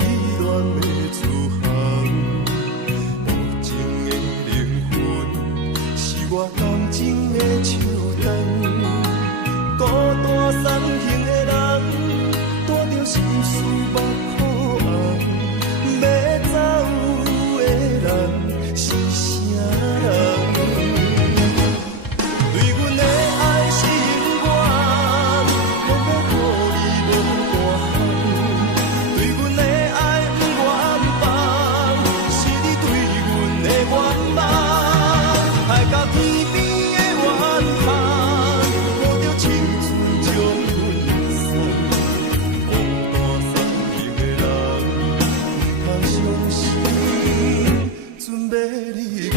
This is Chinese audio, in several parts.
依恋的自航，无情的灵魂是我感情的手灯，孤单送行的人，带着心事目苦红，要走的人是啥人？对阮的爱是永远，拢要互你无大项。对阮的爱不愿放，是你对阮的愿望。海角天边的远航，无着青春将阮送。孤单送行的人，通相信准要离开。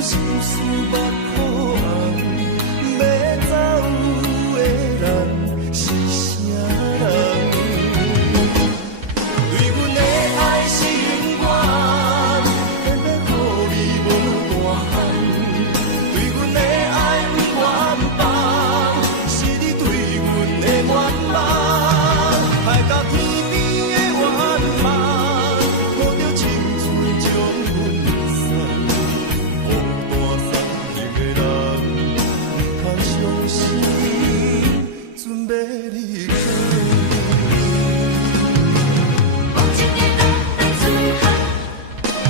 心事目苦红，要走的人是啥人？对阮的爱是永远，偏要互你无大项。对阮的爱不愿放，是你对阮的愿望。海角天边的远航，无着青春将阮送。准备离开。无情的人在自航，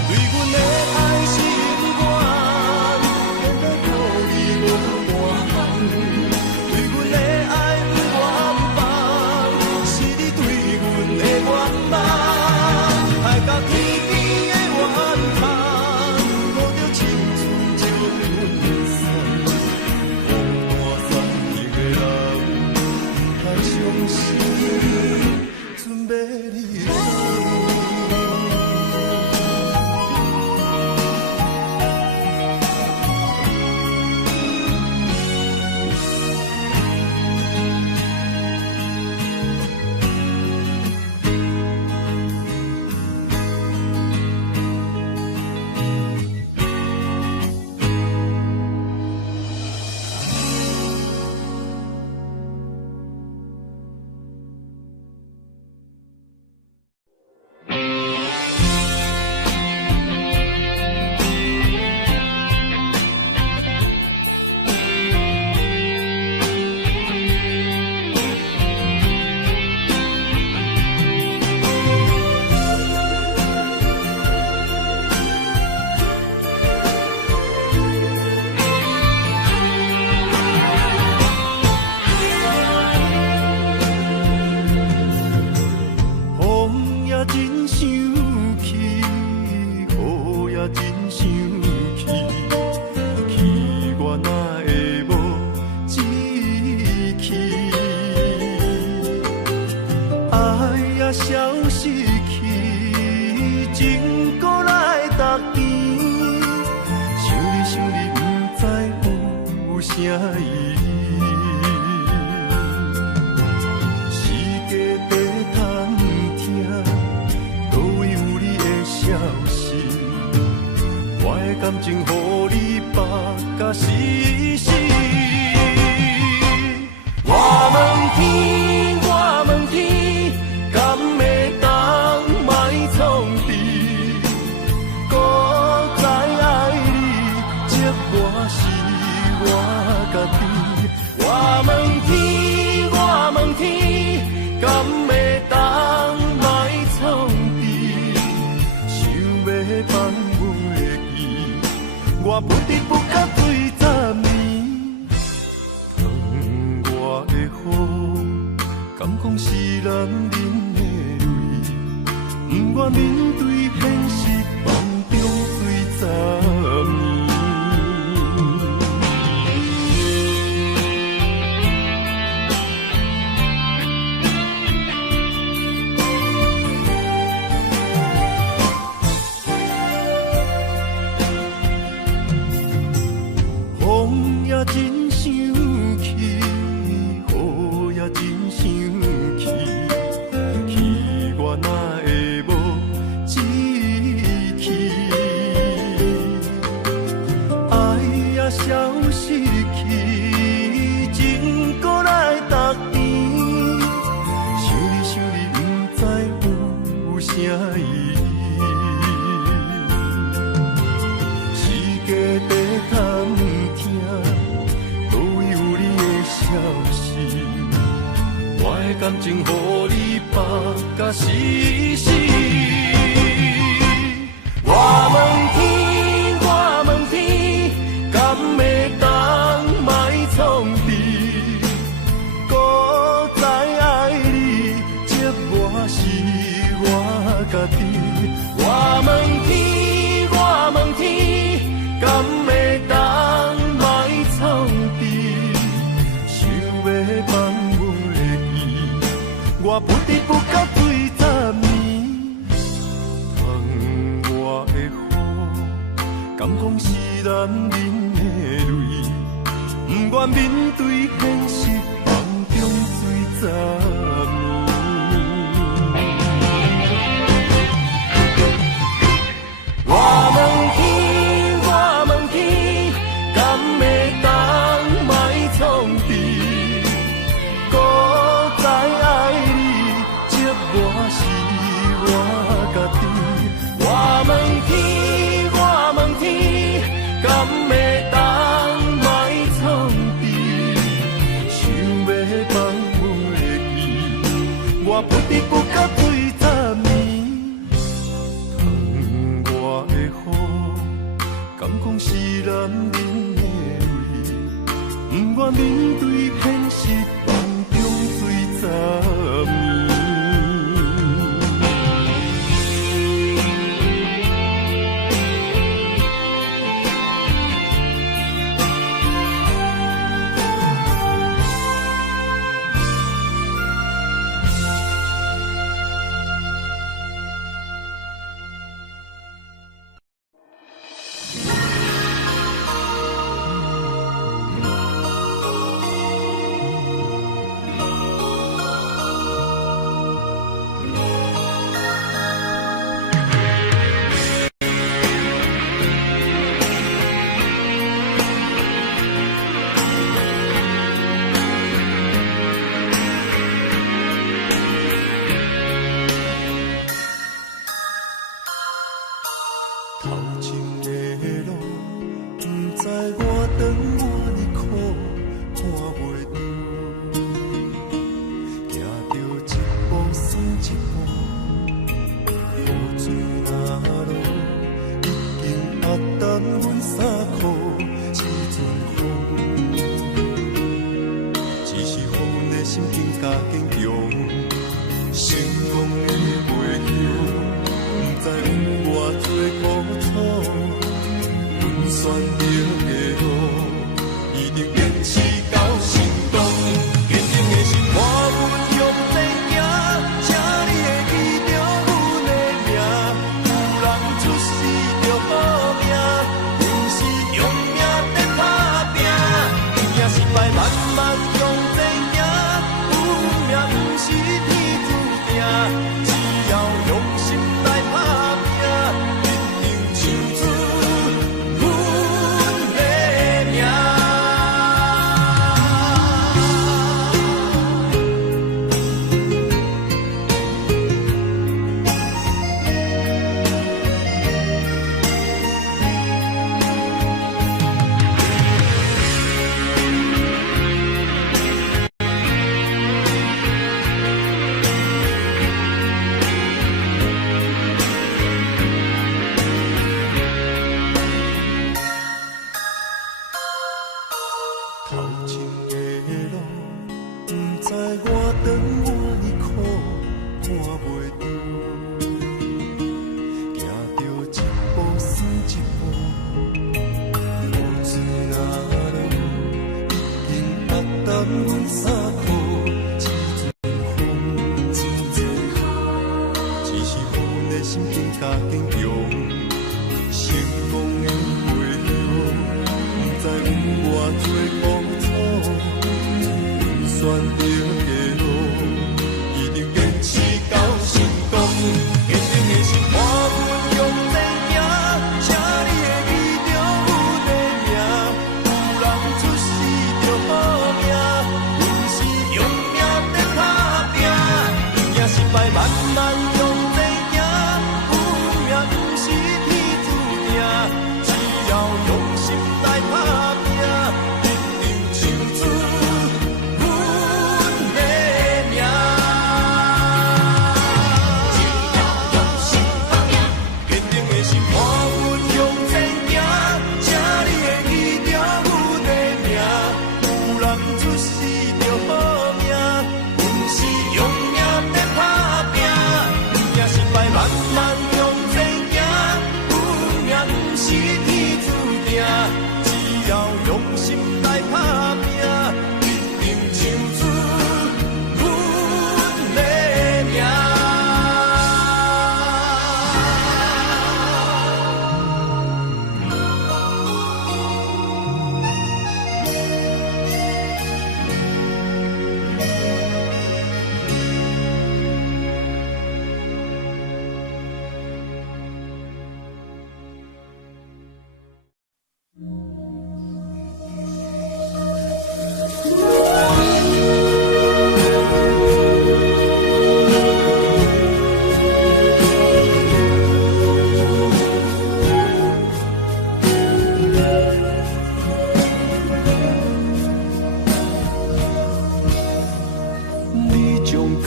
对阮的爱是永远，偏要互你无大项。对阮的爱不愿放，是你对阮的愿望。海角天边的远航，无着青春将阮送。相信准备离开。讲是男人的泪，不愿面对现实，梦中醉十年。风也真生气，雨也真生气，气我哪会无志气？爱也消失去，情搁来逐甜，想你想你，不知有啥意义。世界在探听，倒位有你的消息？我的感情，予你绑甲死死。我问天，我问天，敢会当莫创治？搁再爱你，这我是我家己。我问天，我问天，敢会当莫创治？想要放袂记，我不得不甲对十年。窗外的雨，敢讲是男人的泪，不愿面对现实，梦中醉十年。我问天，我问天，敢会当莫创治？搁再爱你，这我是我家己。我问天，我问天，敢会当莫创治？想要放袂记，我不得不甲对十年。窗外的雨，敢讲是男人的泪，不愿面对现实，梦中醉十年。头前的路，不知我长我哩苦，看袂着，行着一步算一步，雨水若落，已经压淡阮衫裤，时阵风，只是予阮的心境加坚强，成功的袂晓。不知有偌多苦楚，阮选择的路，一定坚持到成功。坚定的心，看阮向前行，请你会记着阮的名。有人出世着保命，不是用命在打拼。惊失败，慢慢向前行，有命不是天注定，只要用心来打拼。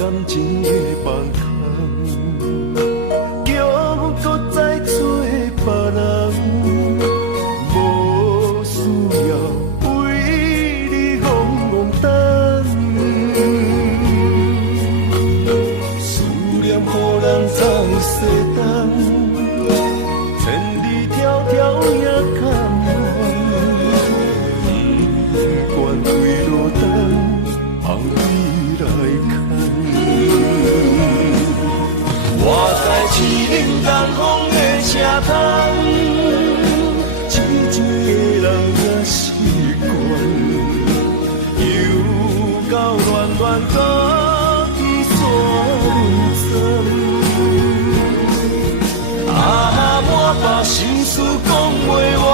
感情的放空，叫阮搁再做别人，无需要为你戆戆等。思念予人总西东，千里迢迢也甘愿，不管归路灯，望你来牵。我在市林东风的车窗，只一个人也习惯，又到暖暖高天山村。啊，满腹心事讲袂完，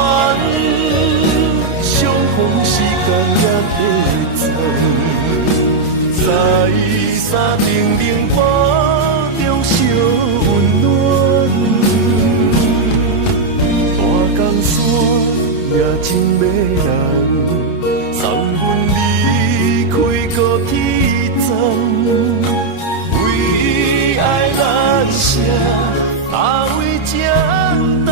相逢时间也短暂，在山顶顶波中烧温暖。大江山也真迷人，送阮离开高铁站，为爱难舍。阿为简单，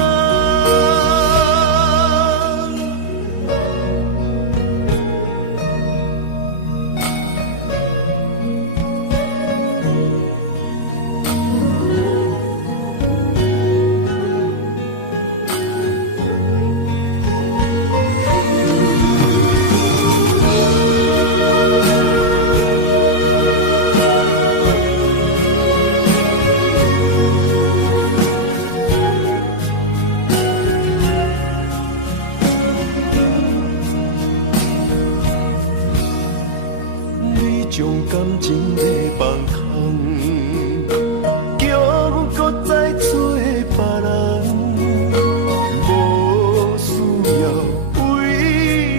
将感情的放空，叫阮搁再做别人，无需要为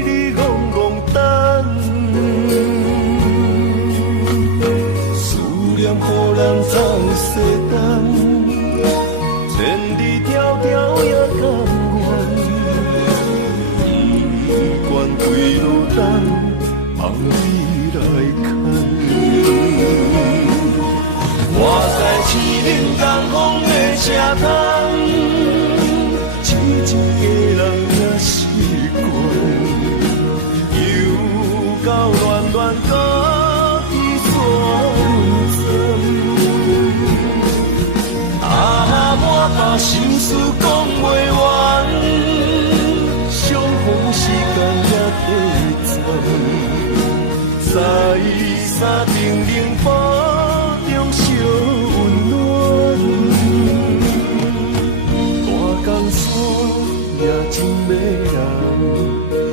你戆戆等。思念予人总西东，千里迢迢也甘愿，不管归路灯，望你来牵。我在市林东风的车窗，只一个人也习惯，又到暖暖高天山村。啊，满腹心事讲袂完，相逢时间也短暂。在山顶冷风中烧温暖，大江山也真迷人，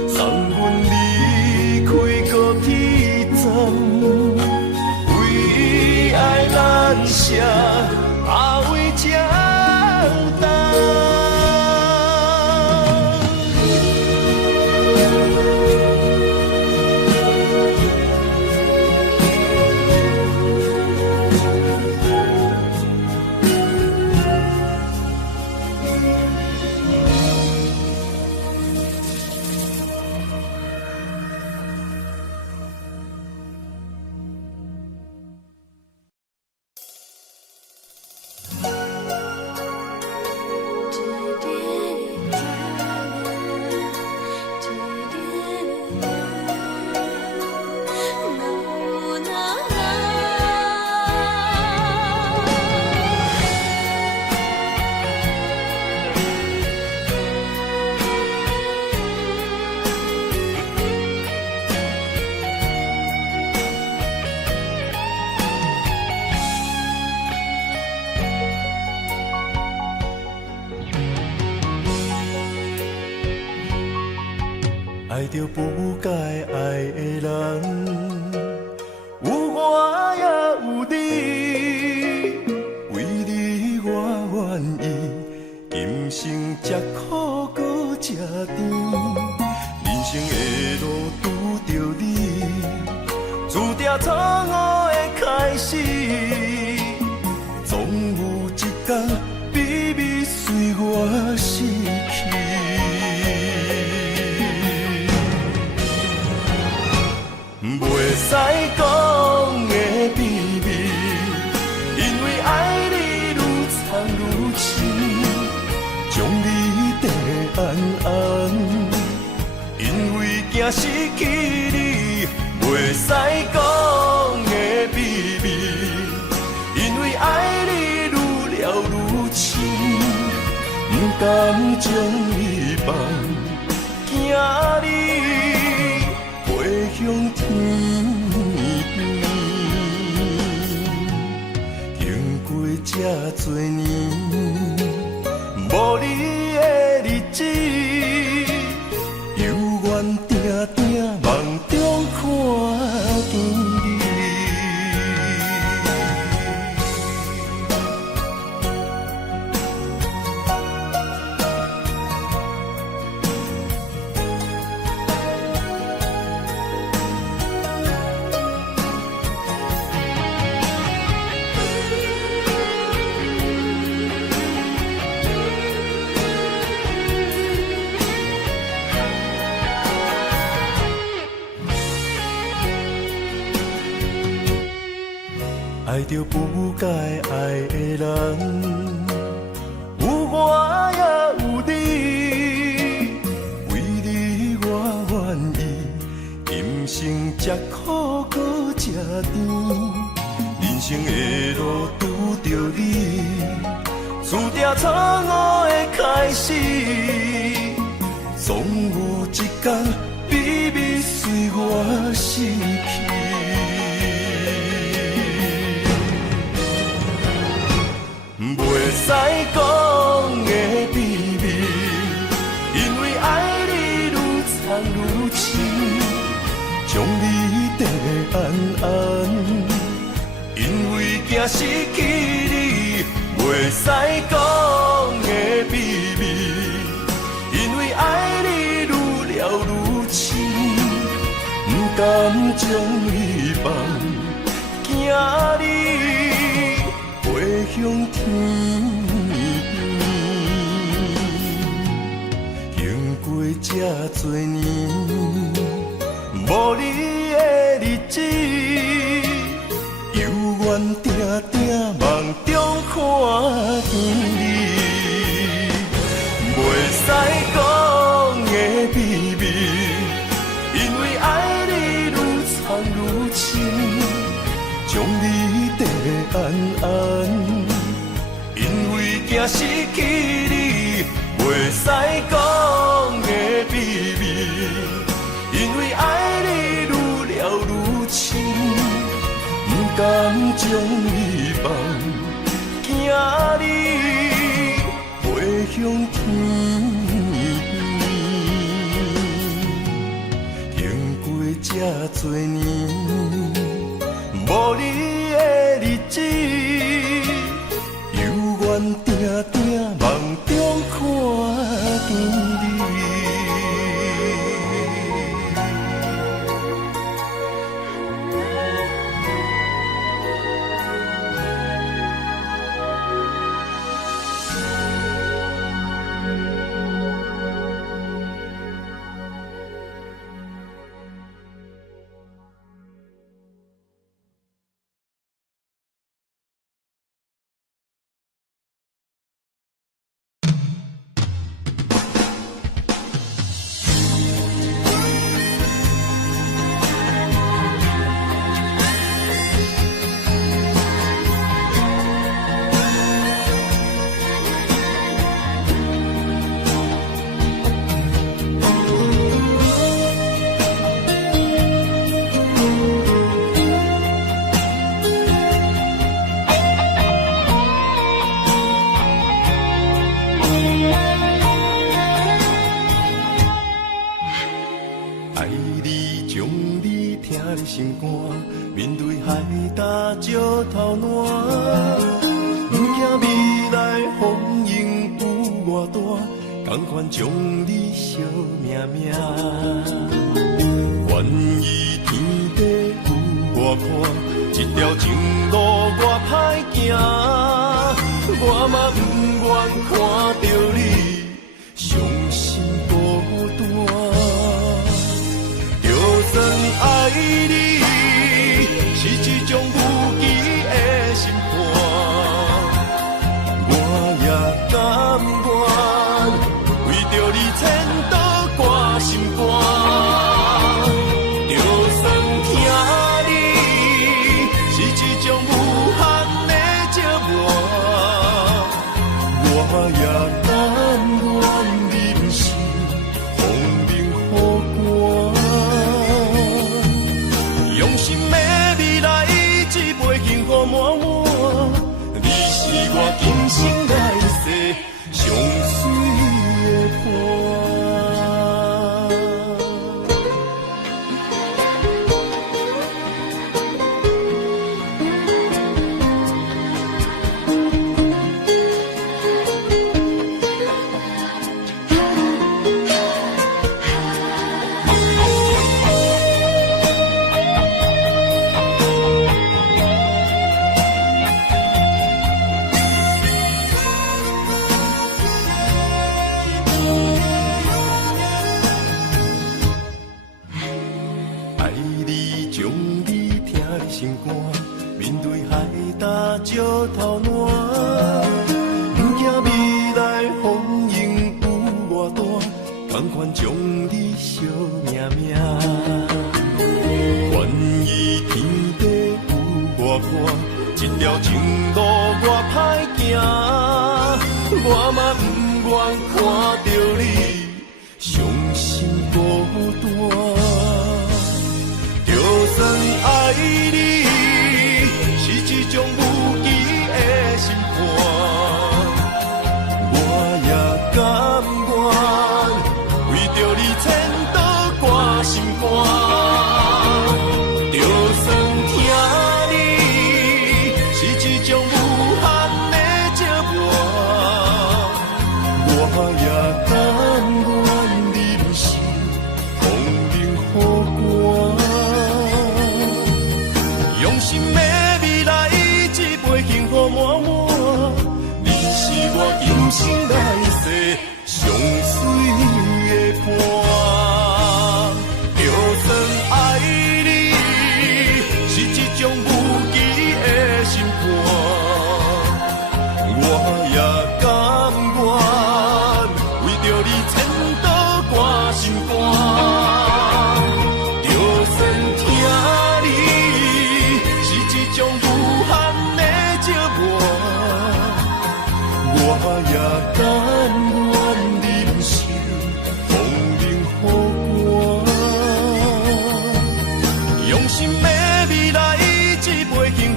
送阮离开高铁站，为爱难舍，阿为简单。爱着不该爱的人，有我也有你，为你我愿意，今生吃苦搁吃甜，人生的路拄着你，注定错误的开始，总有一天秘密随我逝去。袂使讲的秘密，失去你，袂使讲的秘密，因为爱你愈了愈深，不甘将你放，惊你飞向天边。经过这多年，无你的日子。定定梦中看见你，爱着不该爱的人，有我也有你，为你我愿意，今生吃苦搁吃甜，人生的路拄着你，注定错误的开始，总有一天秘密随我逝去。袂使讲的秘密，因为爱你愈藏愈深，将你跟安安，因为惊失去你。袂使讲的秘密，因为爱你愈了愈深，不甘将你放，惊你飞向天边。经过这多年，无你的日子，犹原定定梦中看见你。袂使讲的秘密，因为爱你愈藏愈深，将你跟安安，因为惊失去你。袂使讲的秘密，因为爱你愈了愈深，不甘将你放，惊你飞向天边。经过这多年，无你的日子，犹原定定梦中看见你。心肝，面对海大石头烂，不惊未来风影有偌大，同款将你惜命命。愿意天地有我看，这条情路我歹行，我嘛不愿看到你伤心孤单。就算爱你是一种无期的心肝，我也甘愿为着你牵倒挂心肝。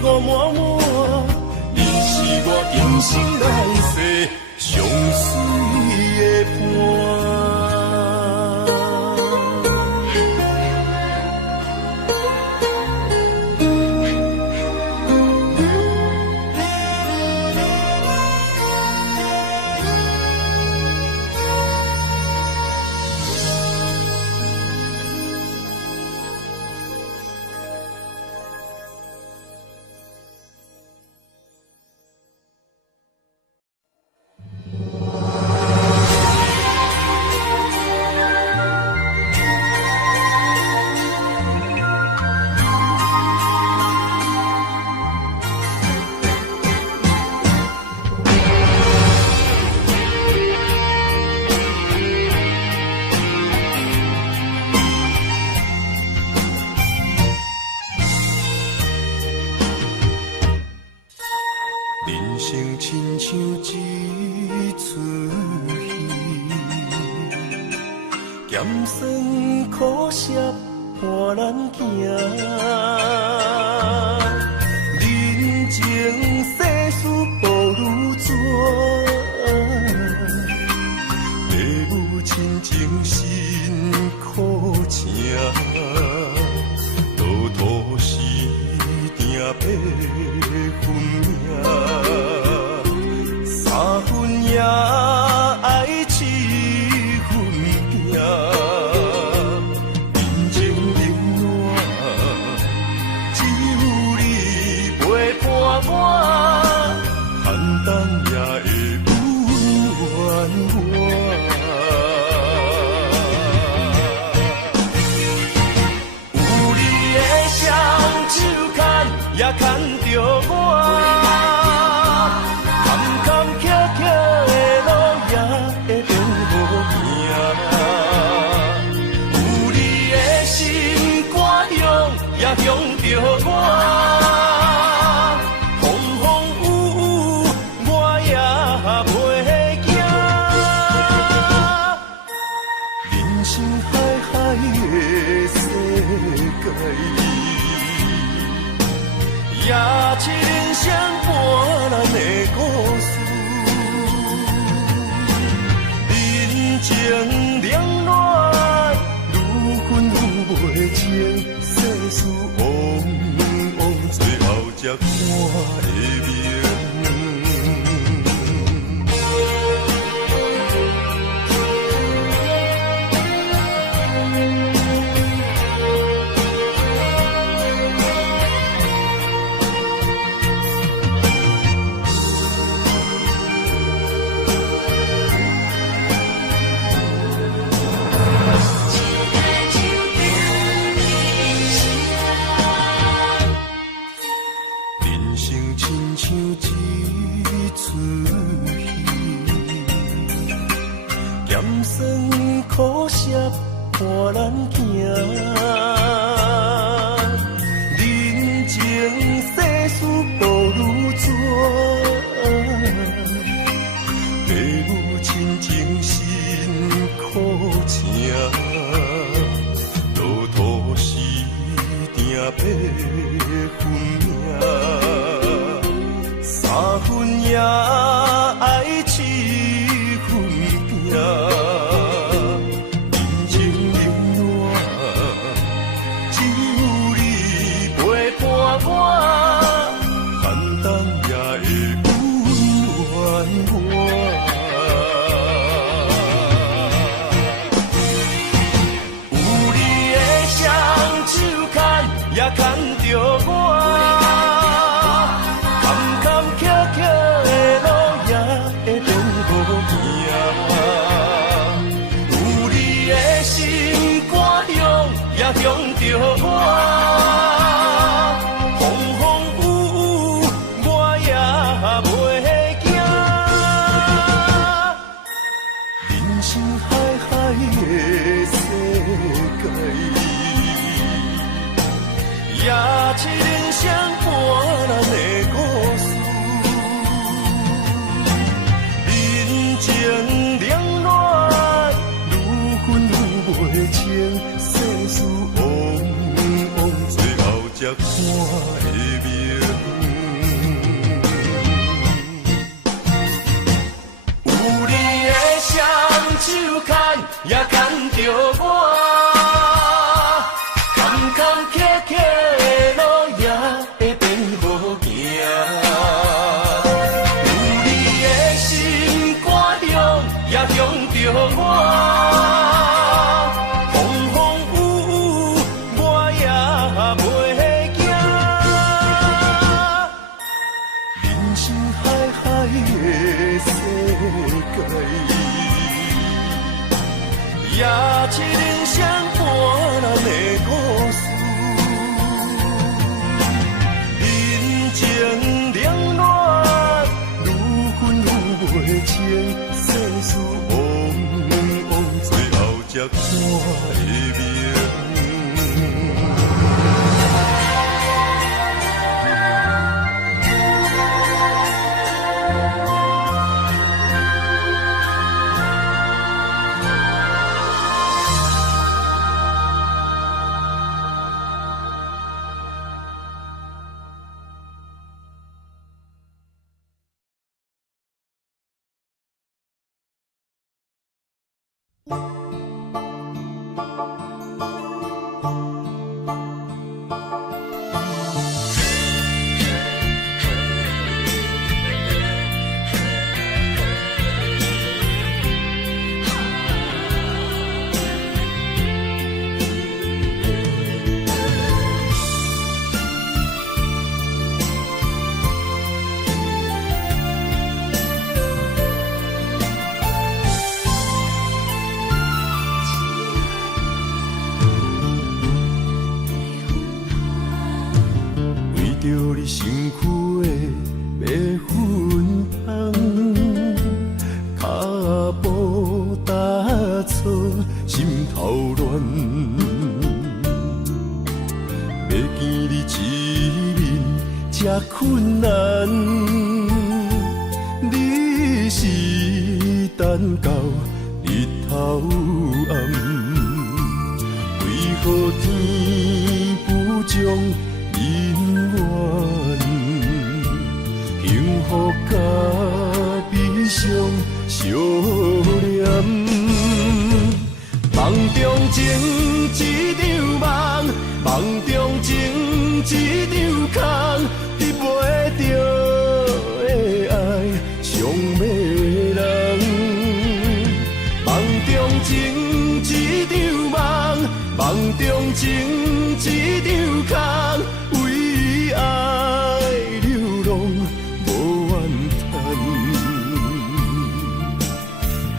河满满，你是我今生来世上水的伴。风风雨雨，我也袂惊。声伴咱的故事。人情冷暖，愈分愈袂清，世事往往最后才看会明。苦涩伴咱行，人情世事都愈绝，父母亲情辛苦请，路途时定要分命，三分也爱七分拼。也牵着我，坎坎坷坷的路也会变好行。有你的心肝向，也向着我，风风雨雨我也袂惊。人生海海的世界。也是人生伴咱的故事，人情冷暖，愈分愈袂清，世事往往最后才看会明。有你的双手牵，也牵着我，坎坎坷坷。向着我，风风雨雨我也袂惊。人生海海的世界，也是人生伴咱的故事。人情冷暖，愈分愈袂清。世事往往最后才看会明。着你身躯的白粉红，脚步踏错，心头乱。要见你一面这困难，你是等到日头暗，为何天不将人怨？福甲悲伤相连，梦中情一场梦，梦中情一场空，得袂着的爱上迷人。梦中情一场梦，梦中情一场空，为爱流浪无怨叹，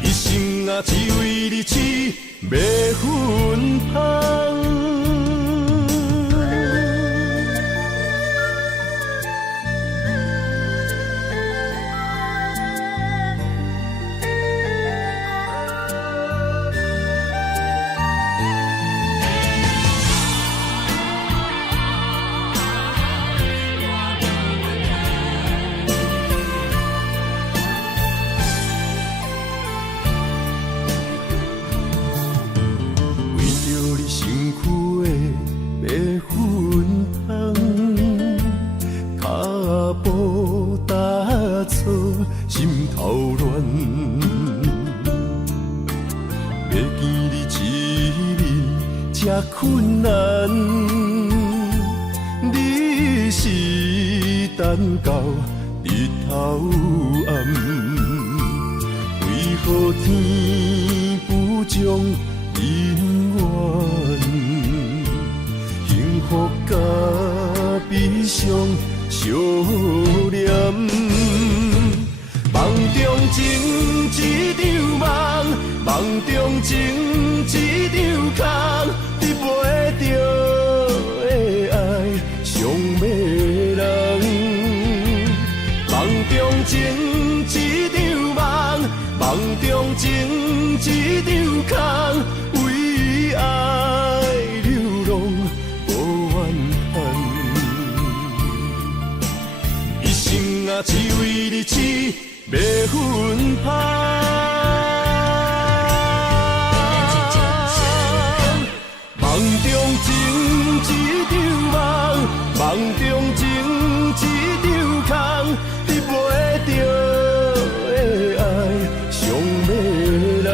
一生啊只为你痴迷魂芳。心头乱，要见你一面这困难，你是等到日头暗，为何天不将人怨？幸福甲悲伤相连。梦中情一场梦，梦中情一场空，得袂着的爱上迷人。梦中情一场梦，梦中情一场空，为爱流浪无怨叹，一生啊只为你痴迷魂芳。梦中情一场梦，梦中情一场空，得袂着的爱上迷人。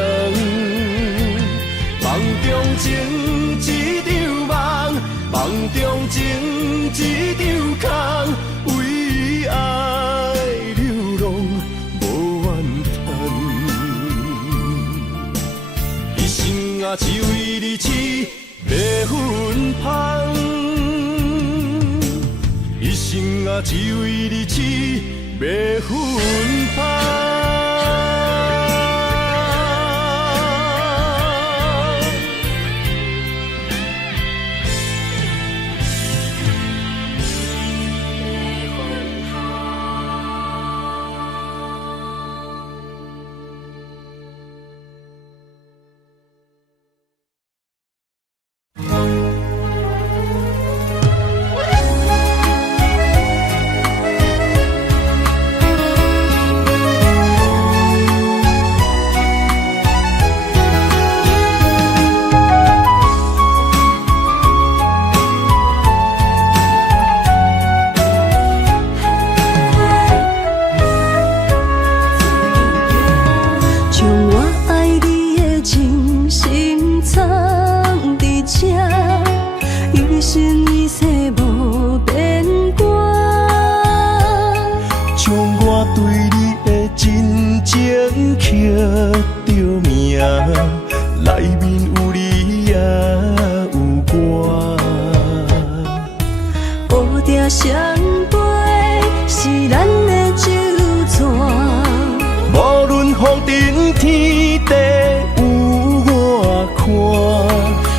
梦中情一场梦，梦中情一场空，为爱流浪无怨叹，一生啊只为你痴迷魂芳，一生啊只为你痴迷魂芳。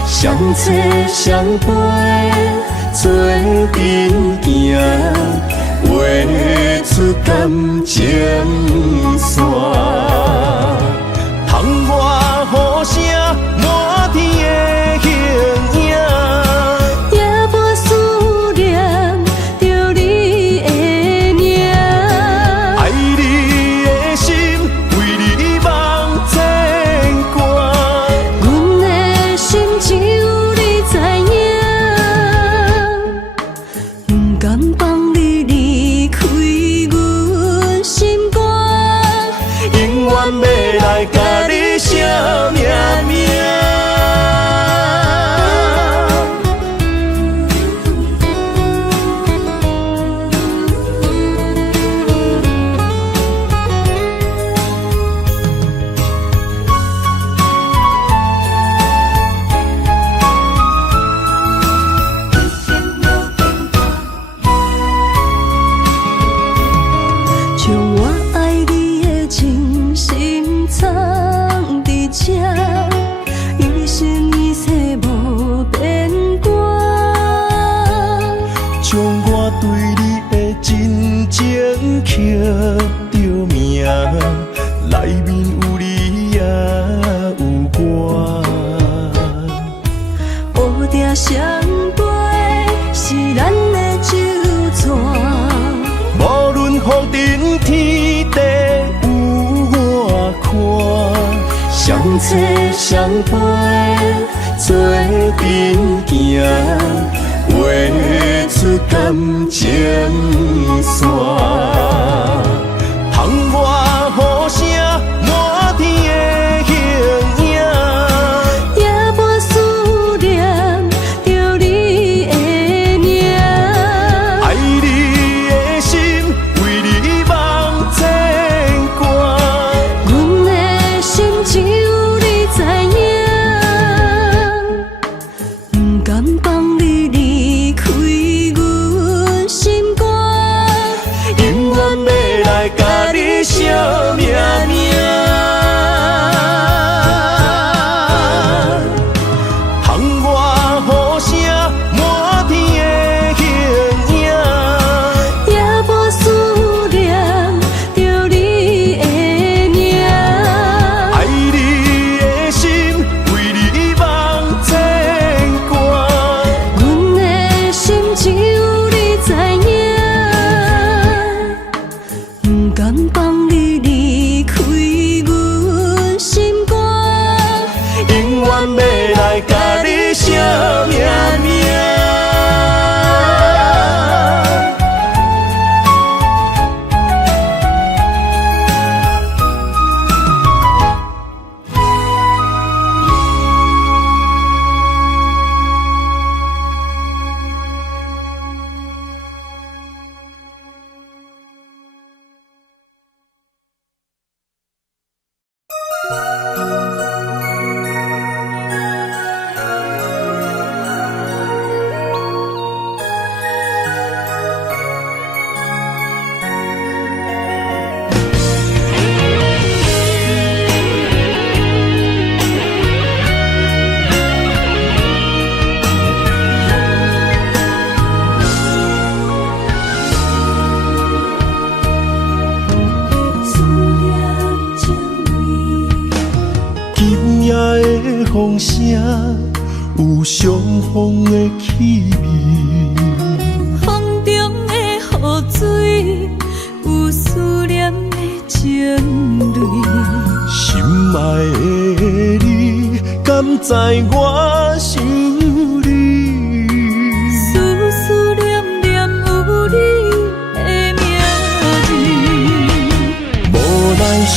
相册相陪，做阵行，画出感情线。窗外雨声，满天的形影，夜半思念着你的名。爱你的心，为你梦牵挂。阮的心只有你知影，不甘放你离开阮。将我爱你的真心藏伫这，一生一世无变卦。将我对你的真情刻着名，内面有你也有我。乌蝶双飞是咱的酒泉，无论风尘天地有我看，相切相陪做阵行，画出感情线。窗外雨声满天的形影，夜半思念着你的名。爱你的心为你梦牵挂，阮的心只有你知影，不甘放你离开阮心肝，永远要来甲你惜命命。窗外雨声满天的形影，夜半思念着你的名。爱你的心为你梦牵挂，阮的心只有你知影，不甘放你离开阮心肝，永远要来甲你惜命命。今夜的风声有相逢的气味，风中的雨水有思念的情泪，心爱的你，敢知我想你？思思念念有你的名字，无咱相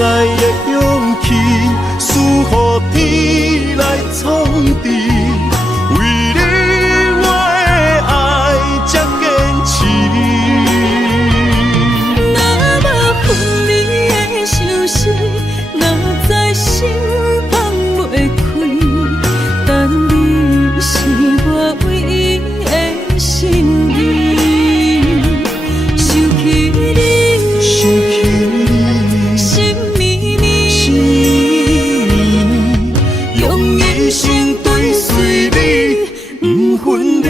爱的勇气，赐予天来创治。为你我的爱才坚持。若无分离的相思，哪知心放袂开。但你是我唯一的心意，想起你，心绵绵，用一生追随你，不分离。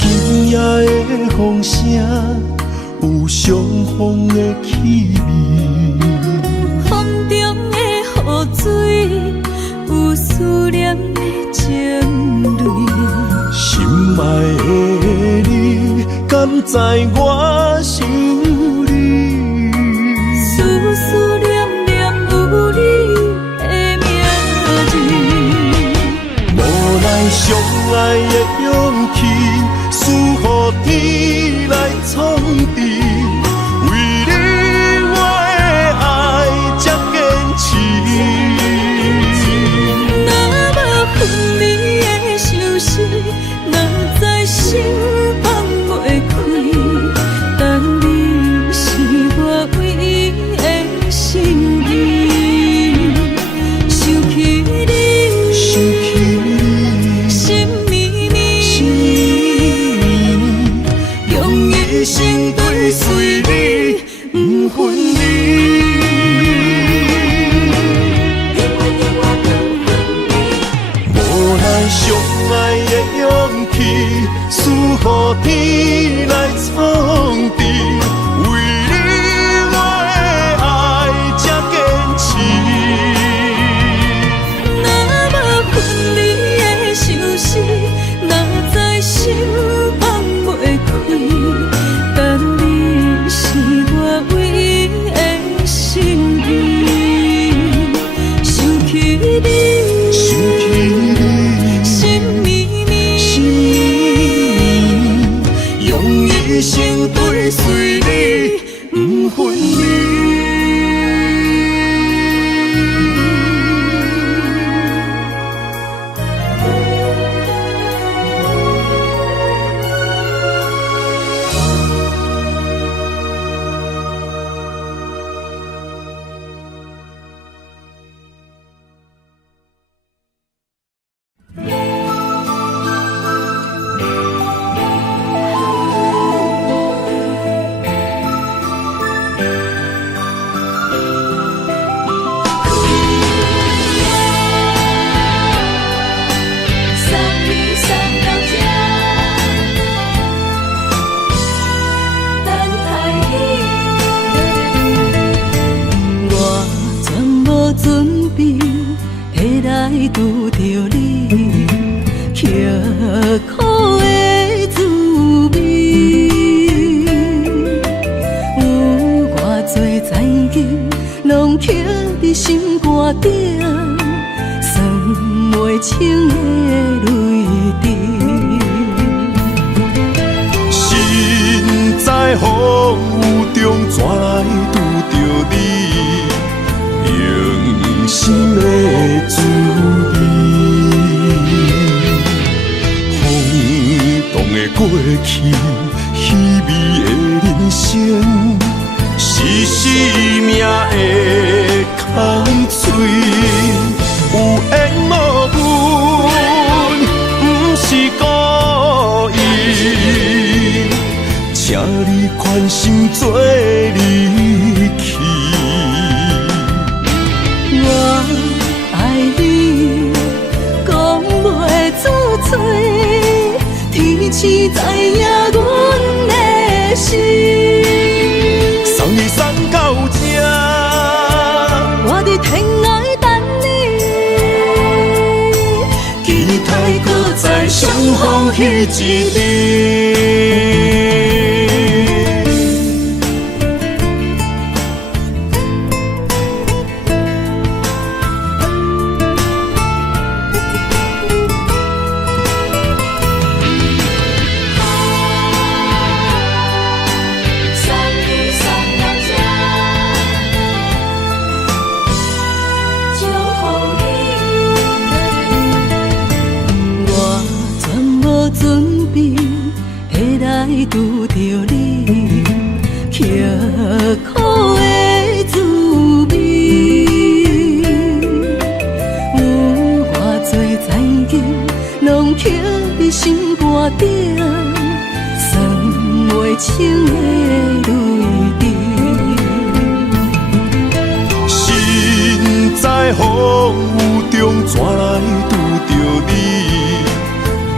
今夜的风声有相逢的气味，风中的雨水有思念的情泪，心爱的你，敢知我想你？思思念念有你的名字，无咱相爱的勇气，赐予天来创治。为你会随你不分离。拄着你，刻苦的滋味，有偌多情景，拢刻伫心肝顶，算袂清的泪滴。心在风雨中，怎来拄着你？用心的滋味，风动的过去，稀微的人生，是生命的空嘴，有缘无分，不是故意，请你宽心做离去。我爱你，讲袂出嘴，天赐知影阮的心。送你送到这，我伫天涯等你，期待搁再相逢彼一日。拄着你，刻苦的滋味，有偌多情景，拢刻伫心肝顶，算袂清的泪滴。心在风雨中，怎来拄着你？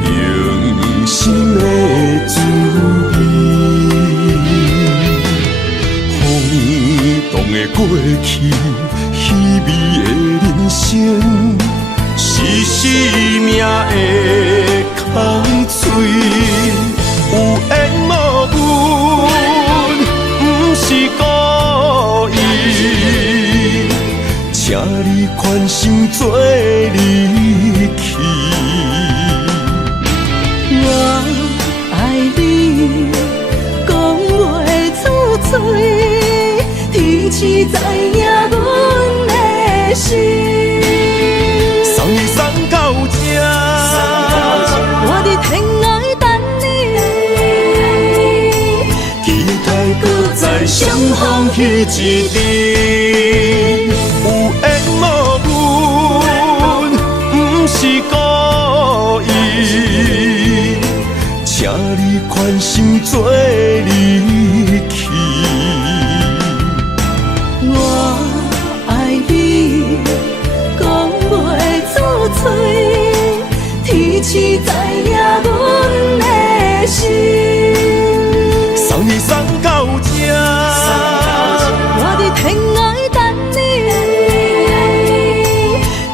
用心的滋味，风动的过去，稀微的人生，是生命的空嘴，有缘无分，不是故意，请你宽心做离去。我爱你，讲袂出嘴，天赐知影阮的心。送你送到这，我伫天涯等你，期待搁再相逢彼一日。有缘无分，不是故意，请你宽心做离去。我爱你，讲袂出嘴，天赐知影阮的心。送你送到这，我伫天涯等你，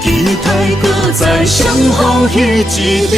期待搁再相逢彼一日。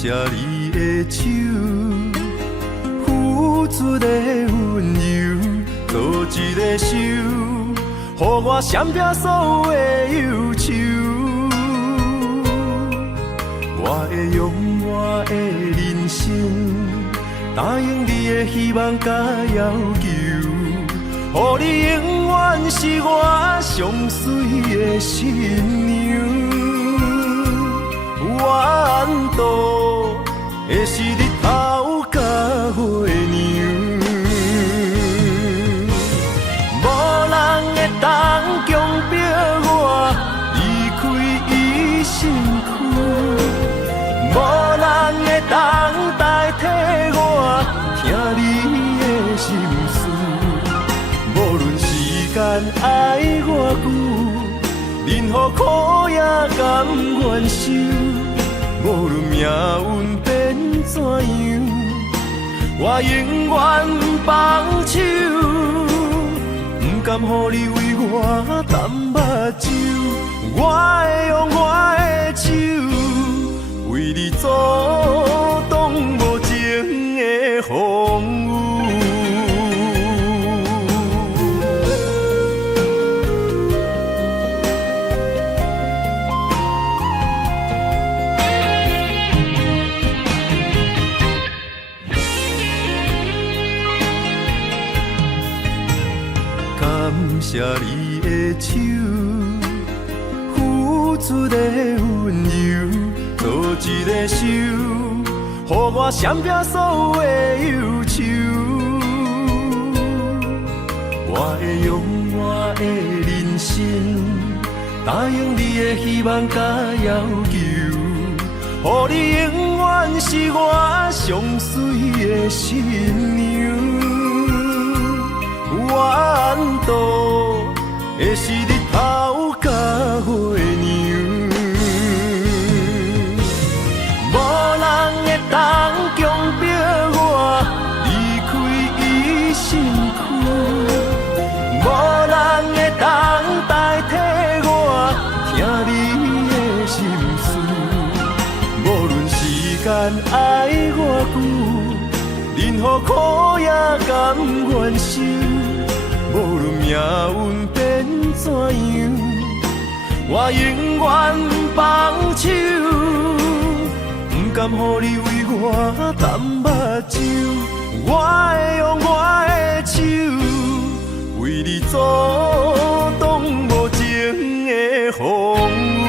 谢你的手，付出的温柔，多一个手，予我闪避所有的忧愁。我会用我的人生，答应你的希望甲要求，予你永远是我上水的新娘。缘途会是日头甲月亮，无人会当强迫我离开伊身躯，无人会当代替我听你的心事。无论时间爱偌久，任何苦也甘愿受。无论命运变怎样，我永远放手，不甘予你为我淡目睭。我会用我的手，为你阻挡无情的风雨。感谢你的手，付出的温柔，多一个手，予我闪避所有的忧愁。我会用我的人生，答应你的希望甲要求，予你永远是我上水的新娘。缘途会是日头甲月亮，无人会当强迫我离开伊身躯，无人会当代替我听你的心事。无论时间爱偌久，任何苦也甘愿受。无论命运变怎样，我永远放手，不甘予你为我淡目睭。我会用我的手，为你阻挡无情的风雨。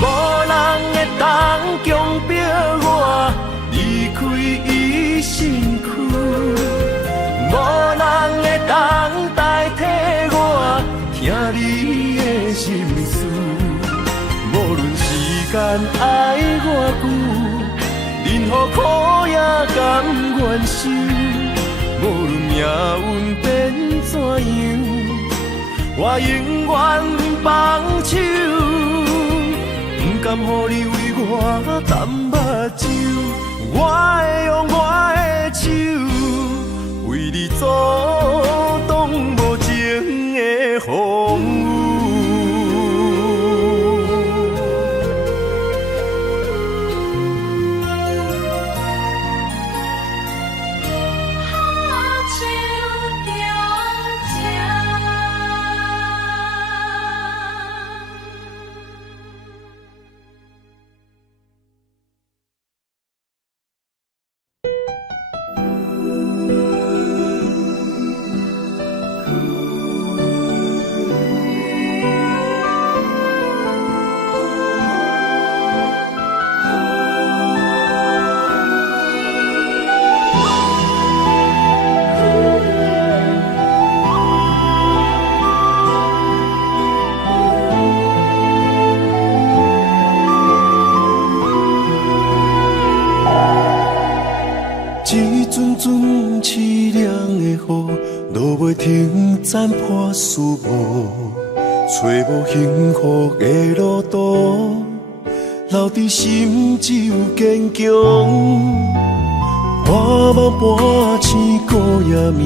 无人会当强迫我离开伊身躯，无人会当代替我听你的心事。无论时间爱偌久，任何苦也甘愿受。无论命运变怎样，我永远放手，不甘予你为我淡目睭。我会用我的手，为你阻挡无情的风雨。斩破思无，找无幸福的路途，留伫心只有坚强。半梦半醒孤夜眠，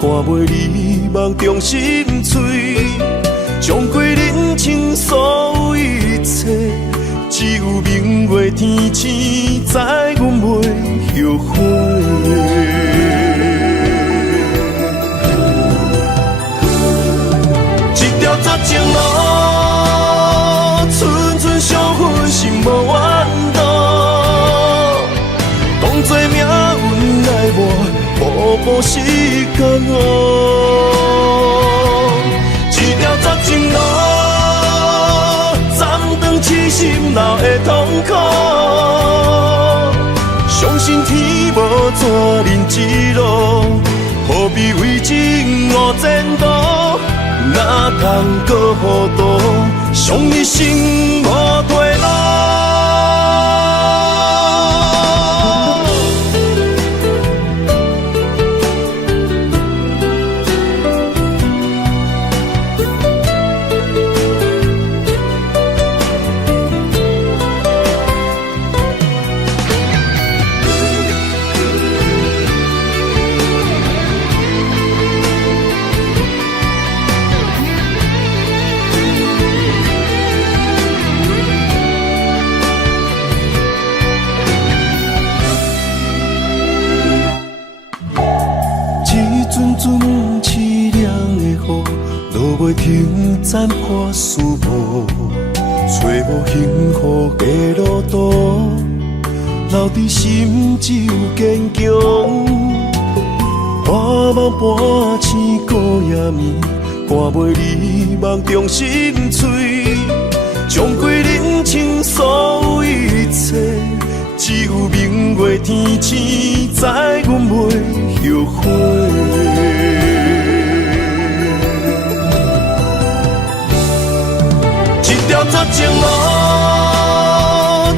看袂你梦中心碎，将过人生所有一切，一只有明月天星知阮袂后悔。一条绝情路，寸寸相分，心无怨妒。当作命运来磨，步步是甘我。一条绝情路，暂断痴心闹的痛苦。相信天无绝人之路，何必为情误前途？哪通搁糊涂，伤一生无退路。阵凄凉的雨，落袂停，斩破思慕，找无幸福的路途，留伫心只有坚强。半梦半醒孤夜眠，赶袂离梦中心碎，将归人生所有一切，只有明月天星知阮袂后悔。一条绝情路，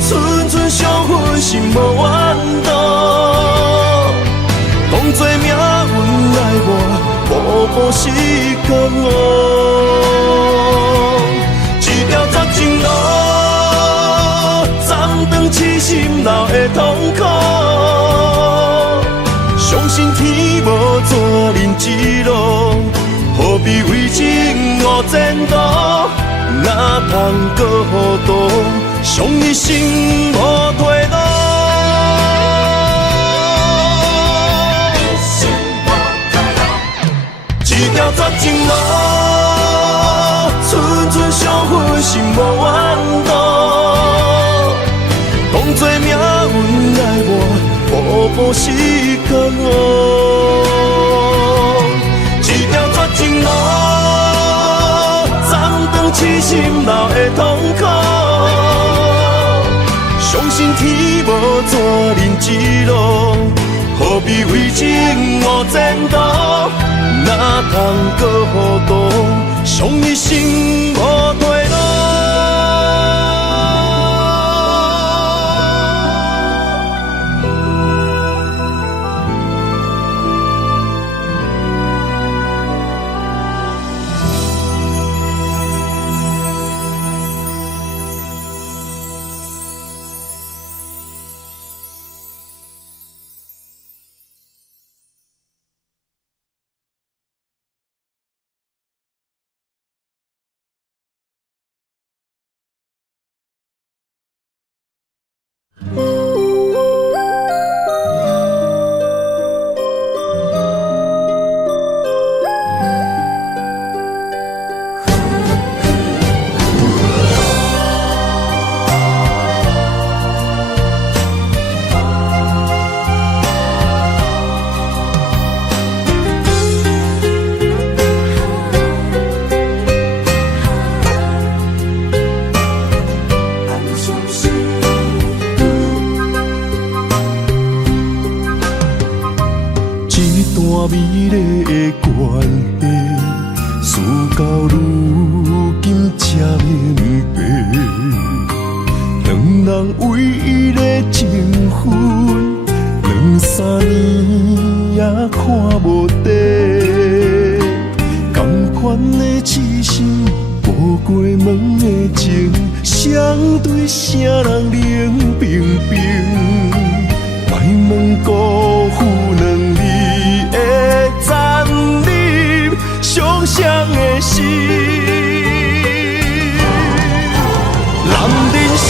寸寸相分，心无怨妒。当作命运来磨，步步是甘我。一条绝情路，暂断痴心闹的痛苦。相信天无绝人之路，何必为情误前途？哪通搁糊涂，伤一生无退路。一条绝情路，寸寸相分，心无怨妒。当作命运来磨，步步是甘我。一条绝情路，痴心闹的痛苦，相信天无绝人之路，何必为情误前途？哪通搁糊涂，伤一生无退路。美丽的关系，事到如今才明白，两人唯一的情分，两三年也看无底。同款的痴心，无过门的情，相对啥人冷冰冰？莫问辜负两字。残忍伤伤的心，男人伤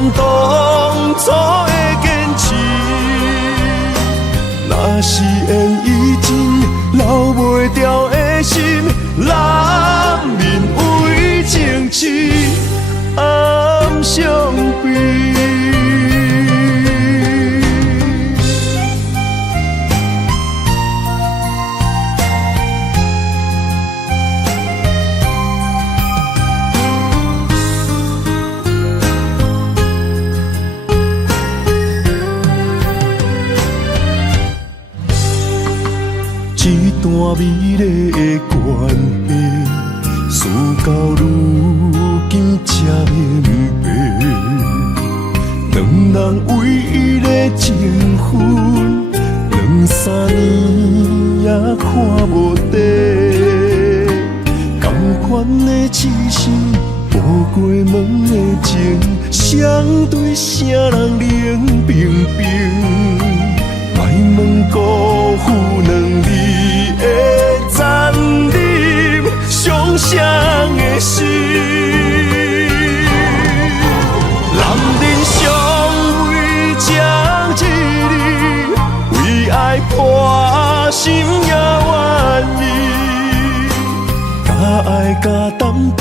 怨当初的坚持。若是缘已尽，留袂住的心，难免为情痴暗伤悲。一段美丽的关系，事到如今才明白，两人唯一的情分，2、3年也看无底。同款的痴心，无过门的情，相对啥人冷冰冰？莫问辜负两字的残忍，伤谁的心？男人尚为情一日，为爱破心也愿意。敢爱敢担当，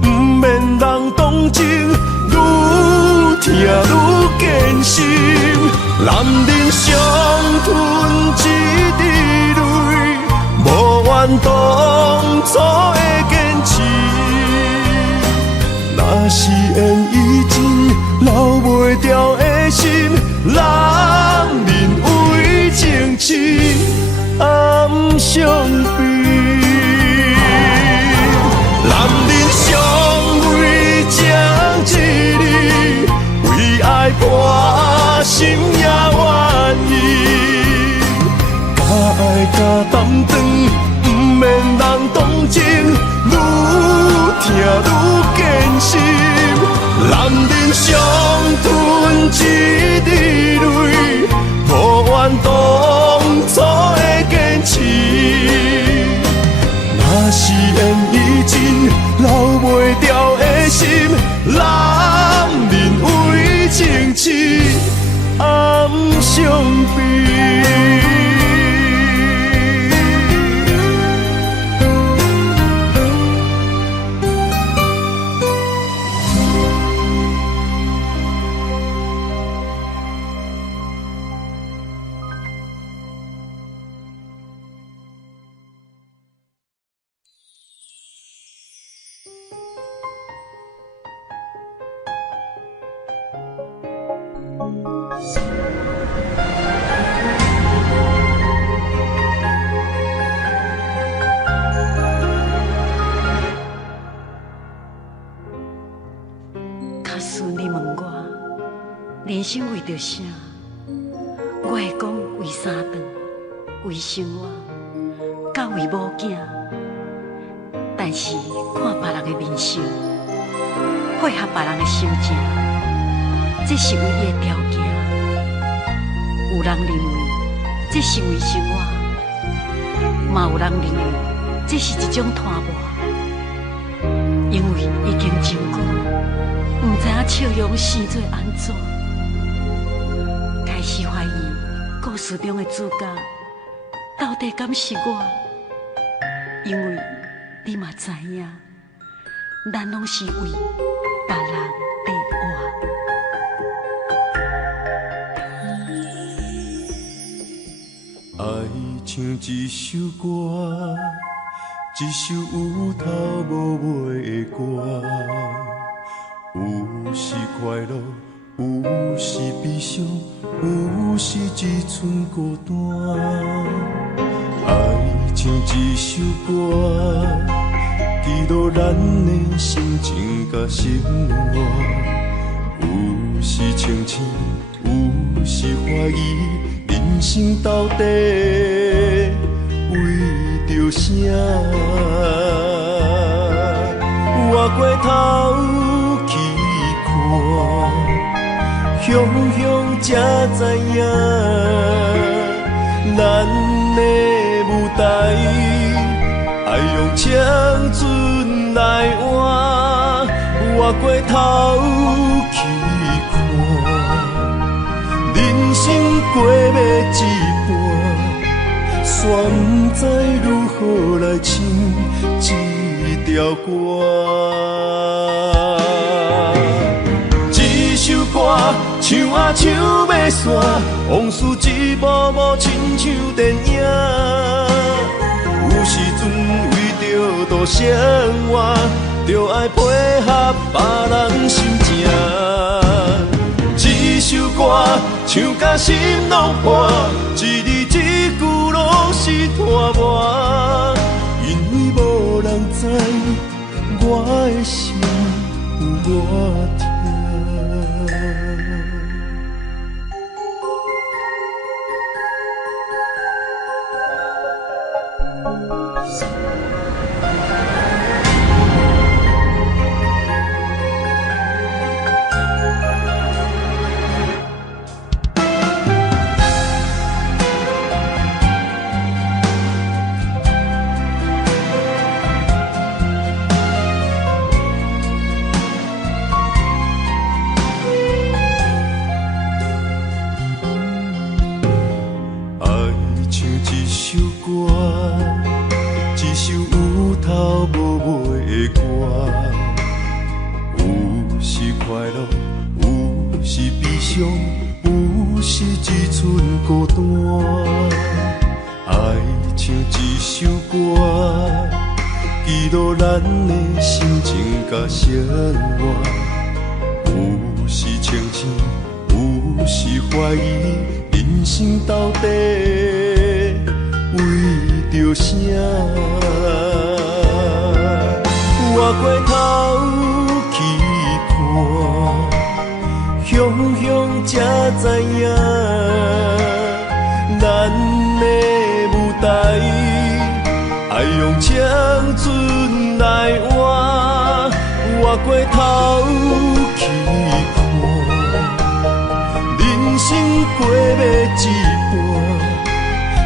不免人同情，愈疼愈艰辛。男人伤吞一滴泪，无怨当初的坚持。若是缘已尽，留袂住的心，难免为情痴暗伤悲。男人尚为情一日，为爱破心也愿意。敢爱敢担当，不免人同情，愈疼愈艰辛。男人伤吞一滴泪，无怨当初的坚持。若是缘已尽，留袂住的心，难免为情痴暗伤悲。人生为着啥？我会讲为三顿，为生活，甲为某囝。但是看别人的面相，配合别人的心情，这是唯一的条件。有人认为这是为生活，嘛有人认为这是一种拖磨。因为已经真久，唔知影笑容生做安怎。开始怀疑故事中的主角到底敢是我，因为你嘛知影，咱拢是为别人在活。爱像一首歌，一首有头无尾的歌，有时快乐。有时悲伤，有时只剩孤单。爱像一首歌，记录咱的心情甲生活。有时清醒，有时怀疑，人生到底为着啥？我过头去看。雄雄才知影，咱的舞台爱用青春来换。我过头去不知如何来唱这条歌。这首歌唱啊唱要散，往事一幕幕亲像电影。有时阵为着度生活，就爱配合别人心情。这首歌唱甲心拢破，一字一句拢是拖磨。因为无人知我的心有偌痛。有时只剩孤单，爱唱一首歌，记录咱的心情甲生活。有时清醒，有时怀疑，人生到底为着啥？我过头去看，乡乡才知影，咱的舞台爱用青春来换。我过头去看，人生过要一半，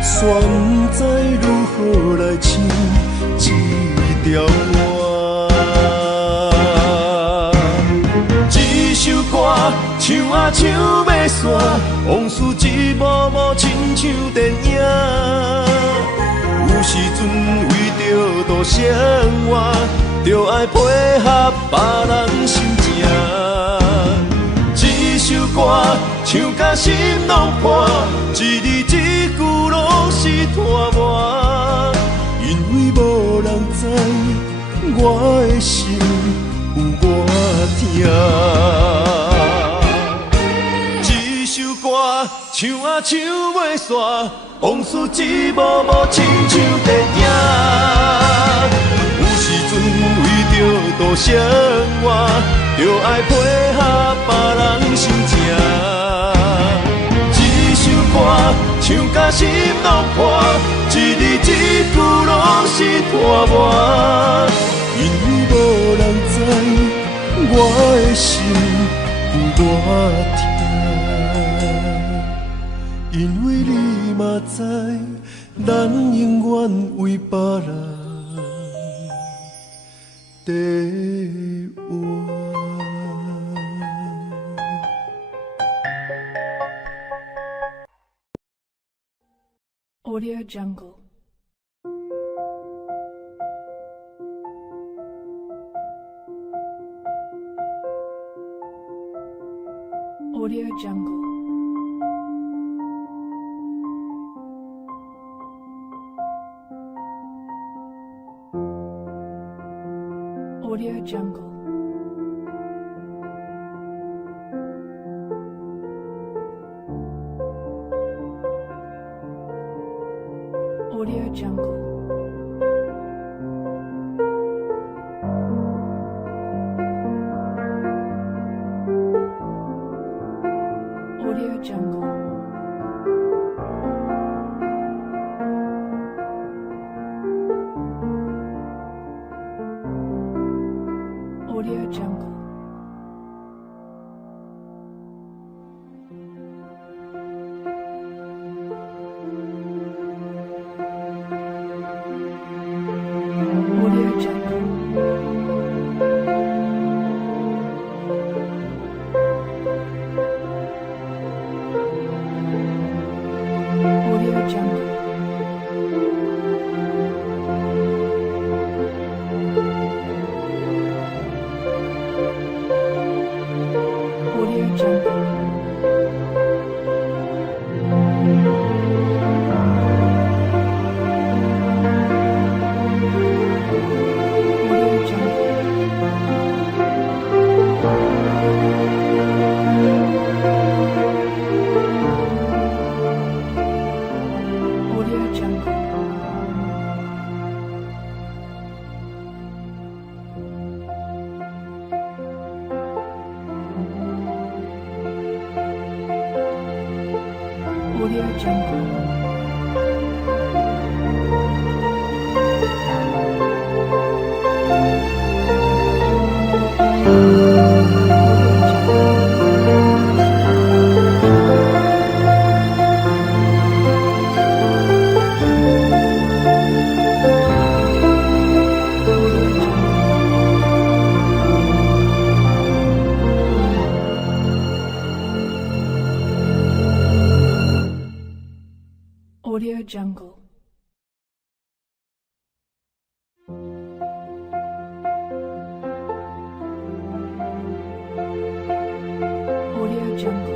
煞不知如何来唱这条歌。这首歌唱啊唱要散，往事一幕幕亲像电影。有时阵为着度生活，就爱配合别人心情。这首歌唱甲心拢破，一字一句拢是拖磨。因为无人知我的心有偌痛。这首歌唱啊唱袂煞，往事一幕幕亲像电影。有时阵为着度生活，就爱配合别人心情。这首歌唱甲心拢破，一字一句拢是拖磨。因为无人知我的心有偌痛。因为你嘛知，咱永远为别人地换。Audio Jungle. Audio Jungle. Audio Jungle. Audio Jungle. Audio Jungle. Audio Jungle. Audio Jungle. Audio Jungle. Audio Jungle. Audio Jungle. Audio Jungle. Audio Jungle. Audio Jungle. Audio Jungle.